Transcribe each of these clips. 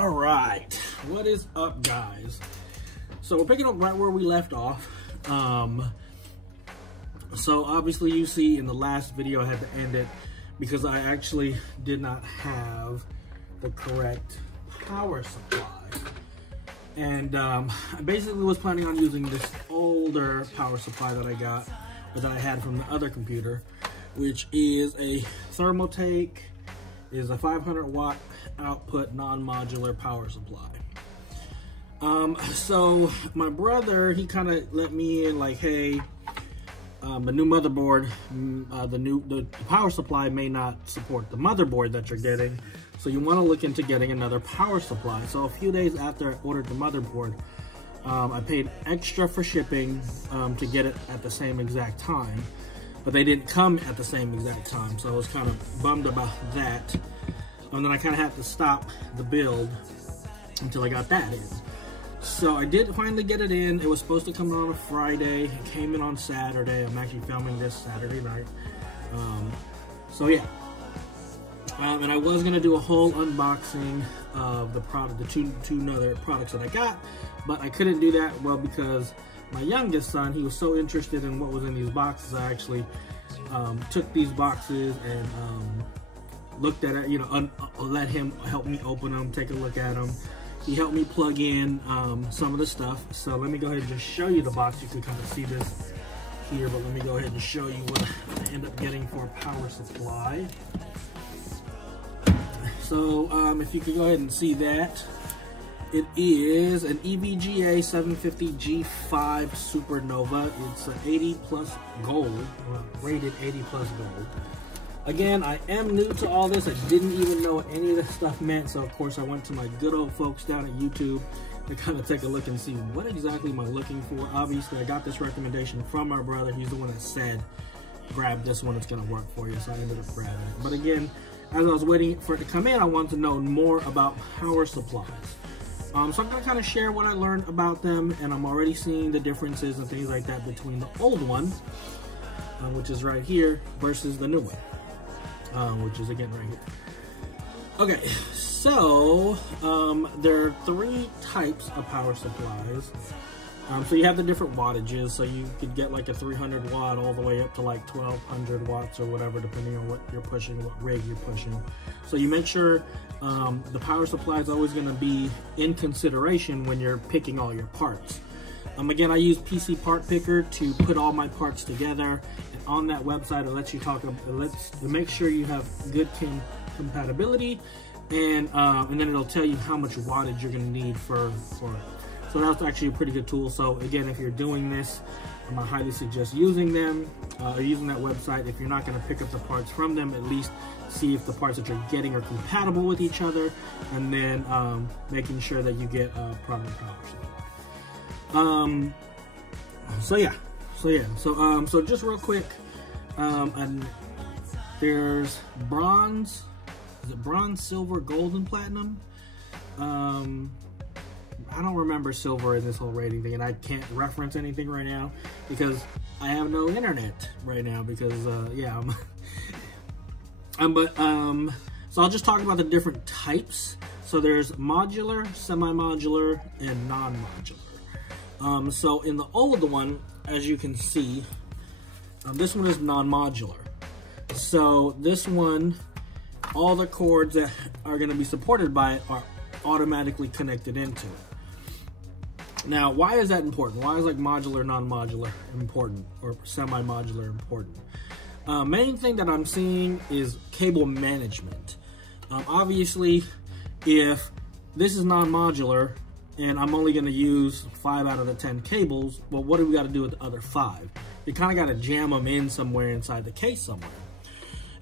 All right, what is up, guys? So we're picking up right where we left off. So obviously you see in the last video I had to end it because I actually did not have the correct power supply. And I basically was planning on using this older power supply that I got, that I had from the other computer, which is a Thermaltake, is a 500 watt output non-modular power supply. So my brother, he kind of let me in like, hey, the new motherboard, the power supply may not support the motherboard that you're getting, so you want to look into getting another power supply. So a few days after I ordered the motherboard, I paid extra for shipping to get it at the same exact time, but they didn't come at the same exact time, so I was kind of bummed about that. And then I kind of had to stop the build until I got that in. So I did finally get it in. It was supposed to come in on a Friday. It came in on Saturday. I'm actually filming this Saturday night. So yeah. And I was gonna do a whole unboxing of the product, the two other products that I got, but I couldn't do that, well, because my youngest son, he was so interested in what was in these boxes. I actually took these boxes and looked at it, you know, let him help me open them, take a look at them. He helped me plug in some of the stuff. So let me go ahead and just show you the box. You can kind of see this here, but let me go ahead and show you what I end up getting for a power supply. So if you could go ahead and see that, it is an EVGA 750G5 Supernova. It's an 80 plus gold, rated 80 plus gold. Again, I am new to all this. I didn't even know what any of this stuff meant. So of course I went to my good old folks down at YouTube to kind of take a look and see what exactly am I looking for. Obviously I got this recommendation from my brother. He's the one that said, grab this one, it's gonna work for you. So I ended up grabbing it. But again, as I was waiting for it to come in, I wanted to know more about power supplies. So I'm gonna kind of share what I learned about them, and I'm already seeing the differences and things like that between the old one, which is right here, versus the new one, which is again right here. Okay, so there are three types of power supplies. So you have the different wattages, so you could get like a 300 watt all the way up to like 1200 watts or whatever, depending on what you're pushing, what rig you're pushing. So you make sure the power supply is always going to be in consideration when you're picking all your parts. Again, I use PC Part Picker to put all my parts together, and on that website it lets you make sure you have good compatibility, and then it'll tell you how much wattage you're going to need for it. So that's actually a pretty good tool. So again, if you're doing this, I highly suggest using them, or using that website. If you're not going to pick up the parts from them, at least see if the parts that you're getting are compatible with each other, and then making sure that you get a proper power supply. So just real quick, and there's bronze, is it bronze, silver, gold, and platinum? I don't remember silver in this whole rating thing, and I can't reference anything right now because I have no internet right now because, yeah. So I'll just talk about the different types. So there's modular, semi-modular, and non-modular. So in the old one, as you can see, this one is non-modular. So this one, all the cords that are going to be supported by it are automatically connected into it. Now, why is that important? Why is like modular, non-modular important, or semi-modular important? Main thing that I'm seeing is cable management. Obviously, if this is non-modular and I'm only going to use 5 out of the 10 cables, well, what do we got to do with the other 5? You kind of got to jam them in somewhere inside the case somewhere.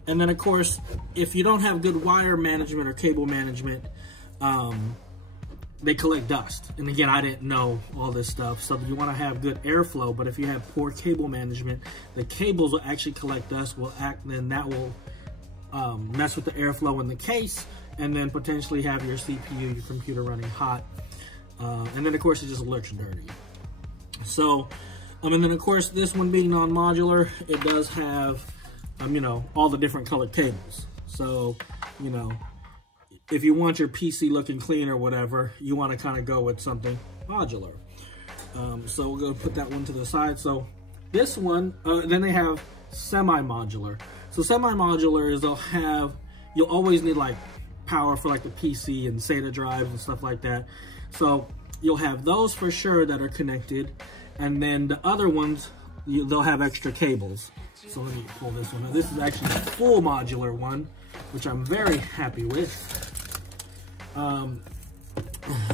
And then, of course, if you don't have good wire management or cable management, they collect dust. And again, I didn't know all this stuff. So you want to have good airflow, but if you have poor cable management, the cables will actually collect dust, then that will mess with the airflow in the case, and then potentially have your CPU, your computer running hot. And then of course it just looks dirty. So, and then of course this one being non-modular, it does have, you know, all the different colored cables. So, you know, if you want your PC looking clean or whatever, you want to kind of go with something modular. So we're going to put that one to the side. So this one, then they have semi-modular. So semi-modular is you'll always need like power for like the PC and SATA drives and stuff like that. So you'll have those for sure that are connected. And then the other ones, they'll have extra cables. So let me pull this one out. This is actually a full modular one, which I'm very happy with.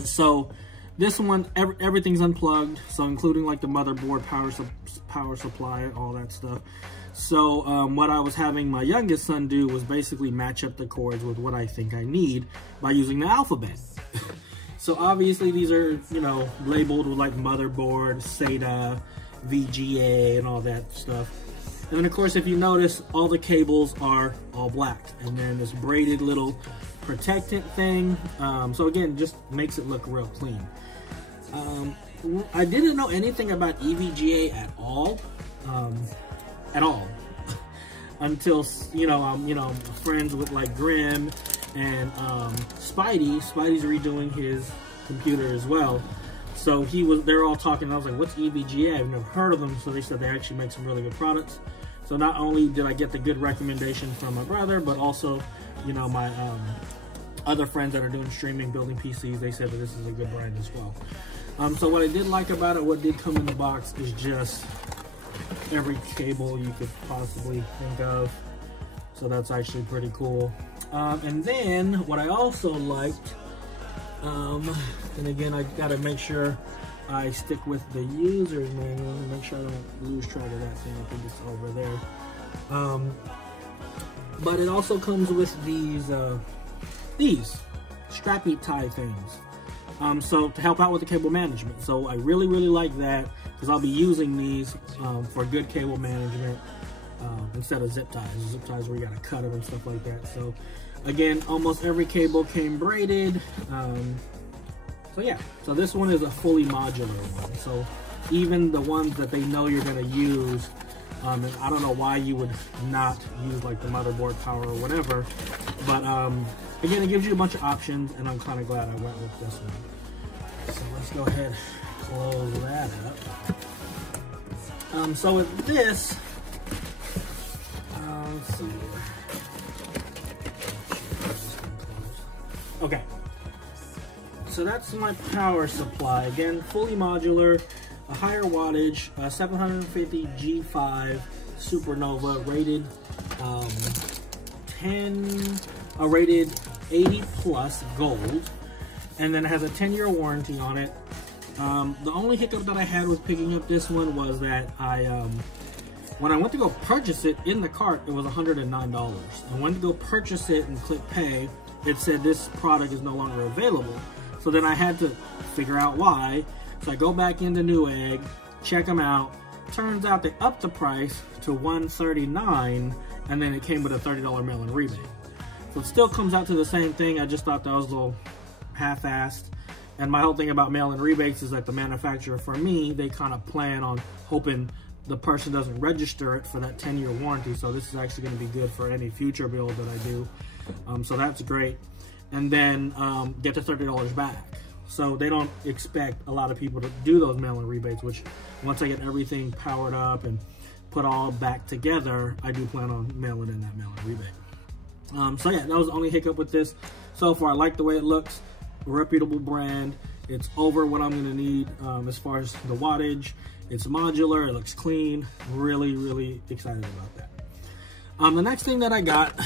So this one, everything's unplugged, so including like the motherboard, power supply, all that stuff. So what I was having my youngest son do was basically match up the cords with what I think I need by using the alphabet. So obviously these are, you know, labeled with like motherboard, SATA, VGA, and all that stuff. And then of course, if you notice, all the cables are all black, and then this braided little protectant thing. So again, just makes it look real clean. I didn't know anything about EVGA at all, until, you know, I'm friends with like Grim and Spidey's redoing his computer as well. So they're all talking, and I was like, what's EVGA? I've never heard of them. So they said they actually make some really good products. So not only did I get the good recommendation from my brother, but also, you know, my other friends that are doing streaming, building PCs, they said that this is a good brand as well. So what I did like about it, what did come in the box, is just every cable you could possibly think of. So that's actually pretty cool. And then what I also liked, and again, I gotta make sure I stick with the user's manual and make sure I don't lose track of that thing. I think it's over there. But it also comes with these strappy tie things. So to help out with the cable management. So I really like that, because I'll be using these for good cable management instead of zip ties. Zip ties where you gotta cut them and stuff like that. So again, almost every cable came braided. So yeah, so this one is a fully modular one. So even the ones that they know you're gonna use, and I don't know why you would not use like the motherboard power or whatever, but again, it gives you a bunch of options, and I'm kind of glad I went with this one. So let's go ahead and close that up. So with this, let's see. Okay. So that's my power supply. Again, fully modular, a higher wattage, 750 G5 Supernova, rated rated 80 plus gold, and then it has a 10-year warranty on it. The only hiccup that I had with picking up this one was that when I went to go purchase it in the cart, it was $109. I went to go purchase it and click pay. It said this product is no longer available. So then I had to figure out why. So I go back into Newegg, check them out. Turns out they upped the price to $139, and then it came with a $30 mail-in rebate. So it still comes out to the same thing. I just thought that was a little half-assed. And my whole thing about mail-in rebates is that the manufacturer, for me, they kind of plan on hoping the person doesn't register it for that 10-year warranty. So this is actually going to be good for any future build that I do. So that's great. And then get the $30 back. So they don't expect a lot of people to do those mail-in rebates, which once I get everything powered up and put all back together, I do plan on mailing in that mail-in rebate. So yeah, that was the only hiccup with this. So far, I like the way it looks. A reputable brand. It's over what I'm gonna need as far as the wattage. It's modular, it looks clean. Really excited about that. The next thing that I got,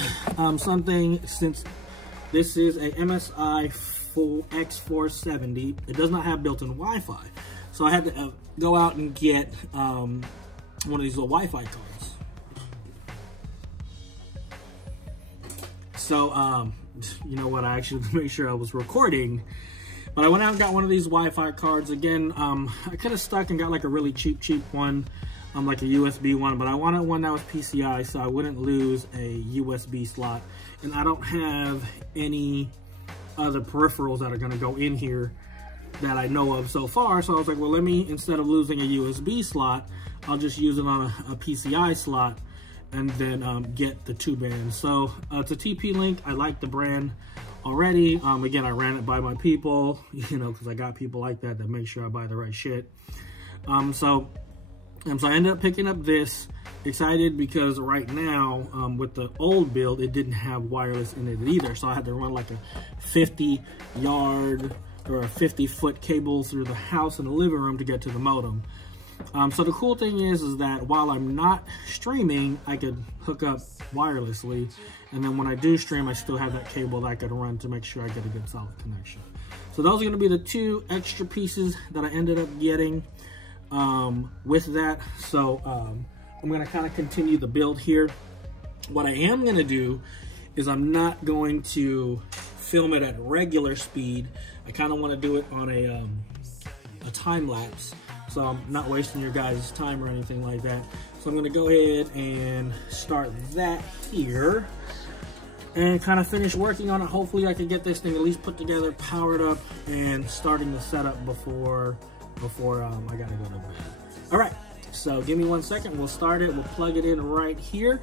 something, since this is a MSI full X470, it does not have built-in Wi-Fi. So I had to go out and get one of these little Wi-Fi cards. So, you know what, I actually made sure I was recording, but I went out and got one of these Wi-Fi cards. Again, I could have stuck and got like a really cheap one, like a USB one, but I wanted one that was PCI so I wouldn't lose a USB slot. And I don't have any other peripherals that are gonna go in here that I know of so far. So I was like, well, let me, instead of losing a USB slot, I'll just use it on a PCI slot and then get the 2 bands. So it's a TP-Link. I like the brand already. Again, I ran it by my people, you know, because I got people like that that make sure I buy the right shit. So I ended up picking up this. Excited because right now, with the old build, it didn't have wireless in it either. So I had to run like a 50-yard or a 50-foot cable through the house and the living room to get to the modem. So the cool thing is that while I'm not streaming, I could hook up wirelessly. And then when I do stream, I still have that cable that I could run to make sure I get a good solid connection. So those are going to be the 2 extra pieces that I ended up getting with that. So I'm going to kind of continue the build here. What I am going to do is I'm not going to film it at regular speed. I kind of want to do it on a time lapse, so I'm not wasting your guys' time or anything like that. So I'm going to go ahead and start that here and kind of finish working on it. Hopefully I can get this thing at least put together, powered up, and starting the setup before I got to go to bed. All right. So give me 1 second, we'll start it, we'll plug it in right here.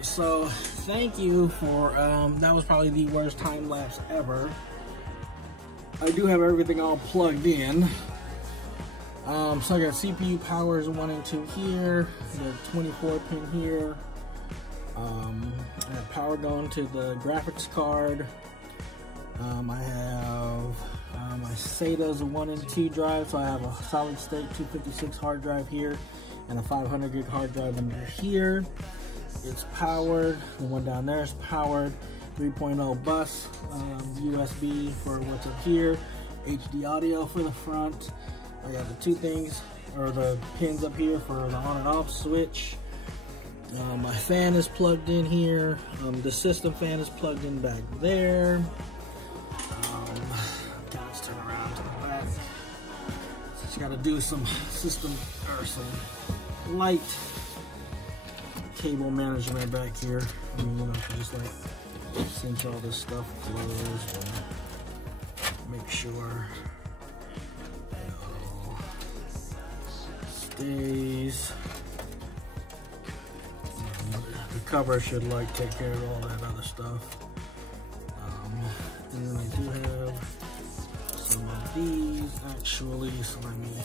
So thank you for, that was probably the worst time lapse ever. I do have everything all plugged in. So I got CPU powers 1 and 2 here, the 24 pin here. I have power going to the graphics card. I have my SATA's 1 and 2 drive, so I have a solid state 256 hard drive here and a 500 gig hard drive under here. It's powered. The one down there is powered. 3.0 bus, USB for what's up here, HD audio for the front. I got the 2 things, or the pins up here for the on and off switch. My fan is plugged in here. The system fan is plugged in back there. Let's turn around to the back. Just got to do some system or some light cable management back here. I mean, you know, just like cinch all this stuff closed and make sure it all stays. The cover should like take care of all that other stuff. And then I do have some of these actually, so I mean,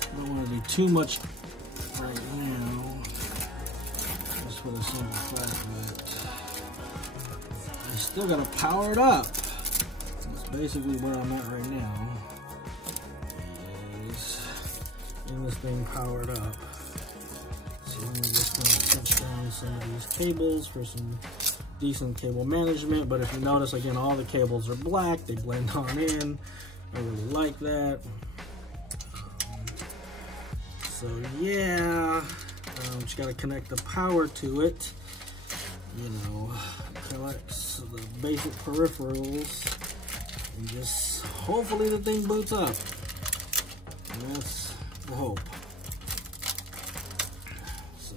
I don't want to do too much right now. Just for the simple fact that I still gotta power it up. That's basically where I'm at right now. Is getting this thing powered up. So I'm just gonna touch down some of these cables for some decent cable management. But if you notice, again, all the cables are black. They blend on in. I really like that. So yeah. Just got to connect the power to it, you know, collect the basic peripherals, and just hopefully the thing boots up. And that's the hope. So,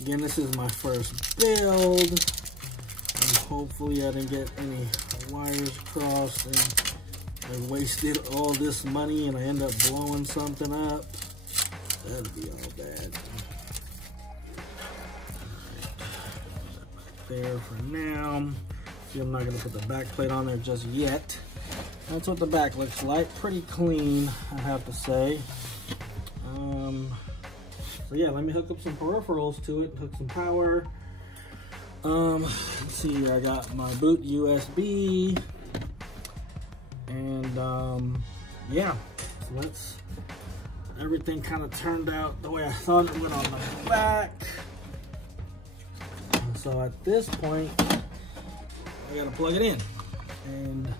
again, this is my first build, and hopefully I didn't get any wires crossed, and I wasted all this money, and I end up blowing something up. That'd be all bad. There for now. See, I'm not gonna put the back plate on there just yet. That's what the back looks like. Pretty clean, I have to say. So yeah, let me hook up some peripherals to it, hook some power. Let's see, I got my boot USB. And yeah, so let's, everything kind of turned out the way I thought it would on the back. So at this point, I gotta plug it in. And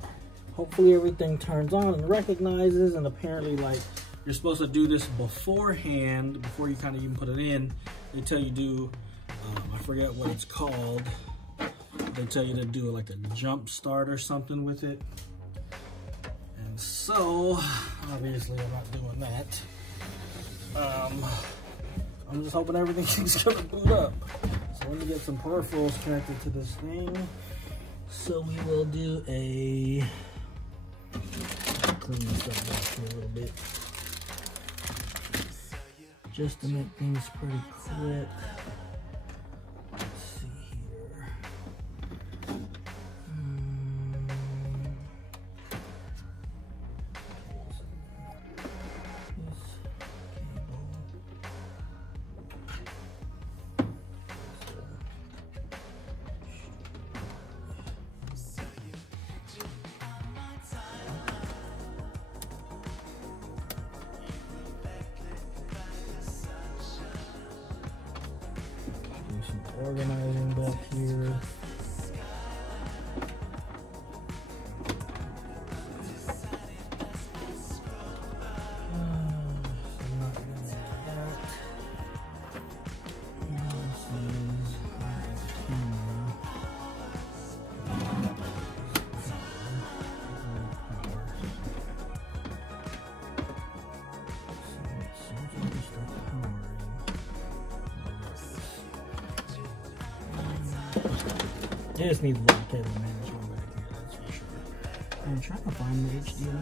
hopefully everything turns on and recognizes, and apparently like you're supposed to do this beforehand, before you kind of even put it in. They tell you do, I forget what it's called. They tell you to do like a jump start or something with it. And so, obviously I'm not doing that. I'm just hoping everything's gonna boot up. So let me get some peripherals connected to this thing. So we will do a, clean this up back here a little bit, just to make things pretty quick. Let's see here. Organizing back here. It just needs a little cable management back here, that's for sure. I'm trying to find the HDMI.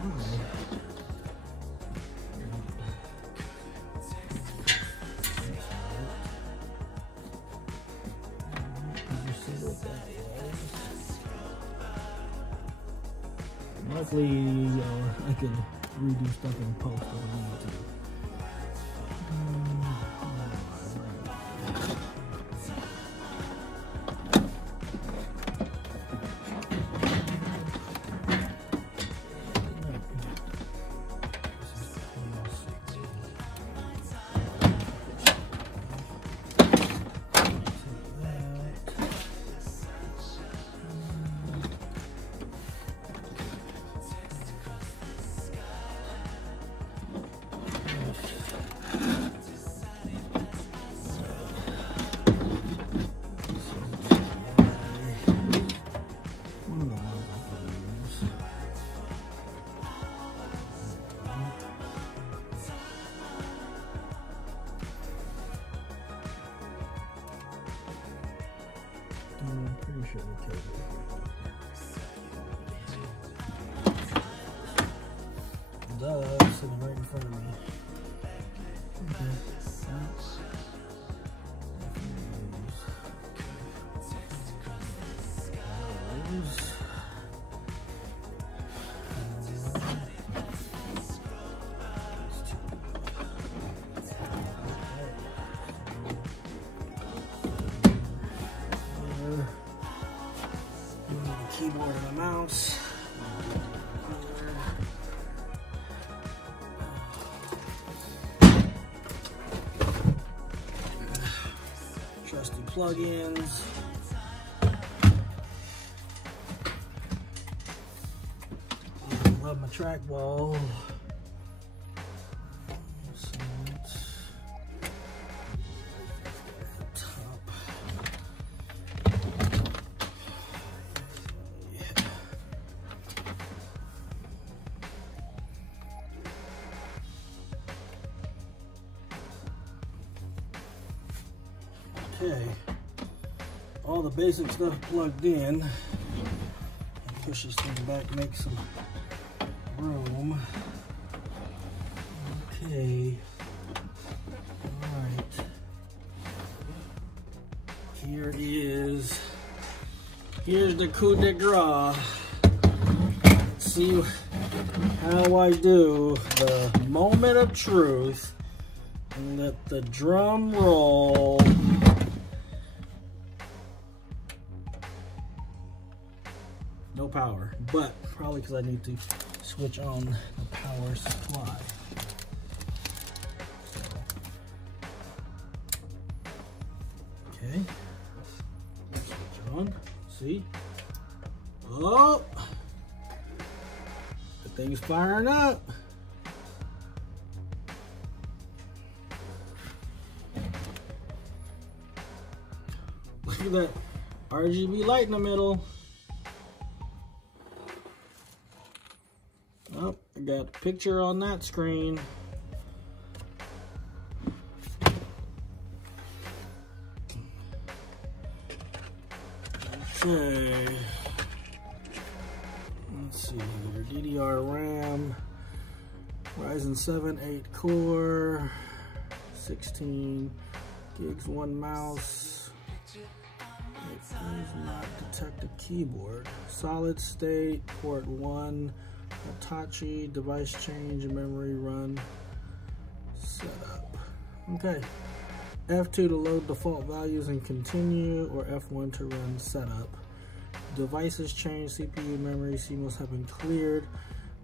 Luckily, I can redo stuff in post if I need to. I'm pretty sure we killed it. Duh, it's sitting right in front of me. Okay. Keyboard and a mouse. Trusty plugins. Love my trackball. Okay, all the basic stuff plugged in. Push this thing back, make some room. Okay, all right. Here's the coup de grace. Let's see how I do the moment of truth. And let the drum roll. No power, but probably because I need to switch on the power supply. Okay, switch on, see? Oh, the thing's firing up. Look at that RGB light in the middle. Oh, I got a picture on that screen. Okay. Let's see here. DDR RAM. Ryzen 7 8 core. 16 gigs, 1 mouse. It does not detect a keyboard. Solid state, port 1. Hitachi, device change, memory run, setup. Okay. F2 to load default values and continue, or F1 to run setup. Devices change, CPU, memory, CMOS have been cleared.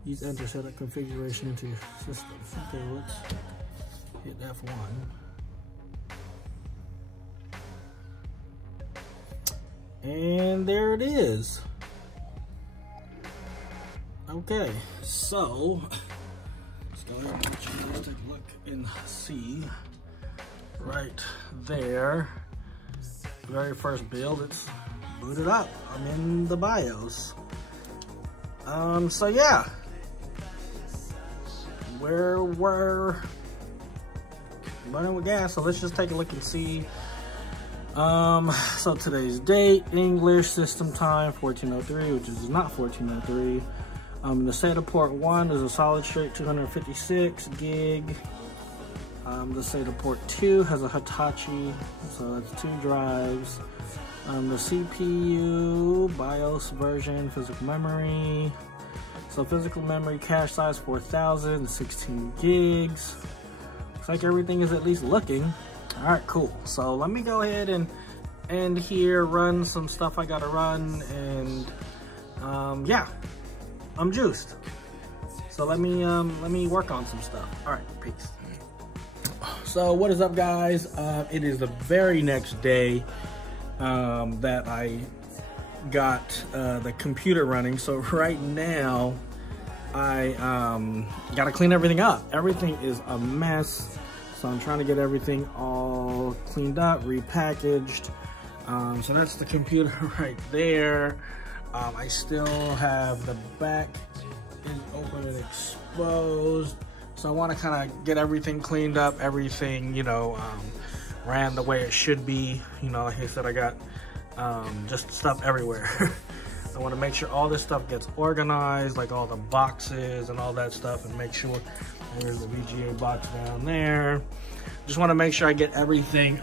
Use enter setup configuration into your system. Okay, let's hit F1. And there it is. Okay, so let's go ahead and let you guys take a look and see right there. Very first build, it's booted up. I'm in the BIOS. So yeah, we're running with gas. So let's just take a look and see. So today's date, English system time 1403, which is not 1403. The SATA port 1 is a solid straight 256 gig. The SATA port 2 has a Hitachi, so that's 2 drives. The CPU, BIOS version, physical memory. So physical memory cache size 4000, 16 gigs. Looks like everything is at least looking. All right, cool. So let me go ahead and end here, run some stuff I gotta run, and yeah. I'm juiced. So let me work on some stuff. All right, peace. So what is up, guys? It is the very next day that I got the computer running. So right now I gotta clean everything up. Everything is a mess. So I'm trying to get everything all cleaned up, repackaged. So that's the computer right there. I still have the back is open and exposed. So I want to kind of get everything cleaned up, everything, you know, ran the way it should be. You know, like I said, I got just stuff everywhere. I want to make sure all this stuff gets organized, like all the boxes and all that stuff, and make sure there's the VGA box down there. Just want to make sure I get everything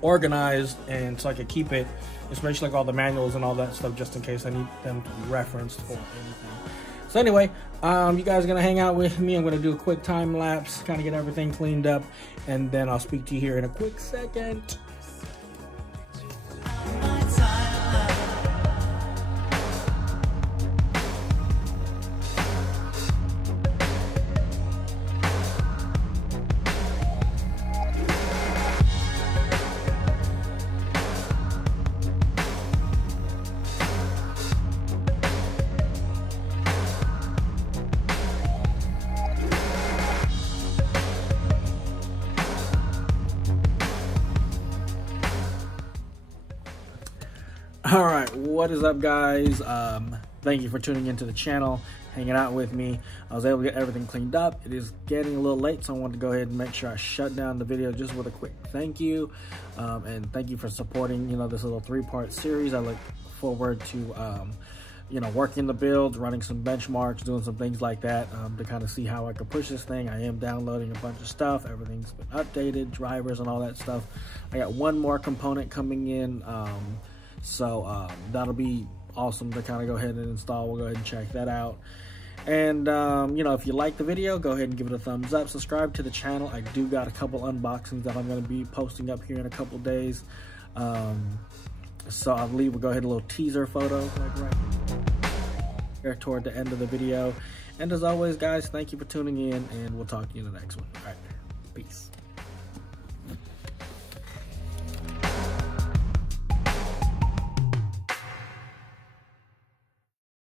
organized, and so I can keep it, especially like all the manuals and all that stuff, just in case I need them to be referenced for anything. So anyway, you guys are gonna hang out with me. I'm gonna do a quick time lapse, kind of get everything cleaned up, and then I'll speak to you here in a quick second. All right, what is up, guys? Thank you for tuning into the channel, hanging out with me. I was able to get everything cleaned up. It is getting a little late, so I wanted to go ahead and make sure I shut down the video just with a quick thank you. And thank you for supporting, you know, this little 3-part series. I look forward to, you know, working the builds, running some benchmarks, doing some things like that, to kind of see how I can push this thing. I am downloading a bunch of stuff. Everything's been updated, drivers and all that stuff. I got one more component coming in. So that'll be awesome to kind of go ahead and install. We'll go ahead and check that out. And you know, if you like the video, go ahead and give it a thumbs up. Subscribe to the channel. I do got a couple unboxings that I'm going to be posting up here in a couple days. So I believe we'll go ahead, a little teaser photo like right there toward the end of the video. And as always, guys, thank you for tuning in, and we'll talk to you in the next one. All right, peace.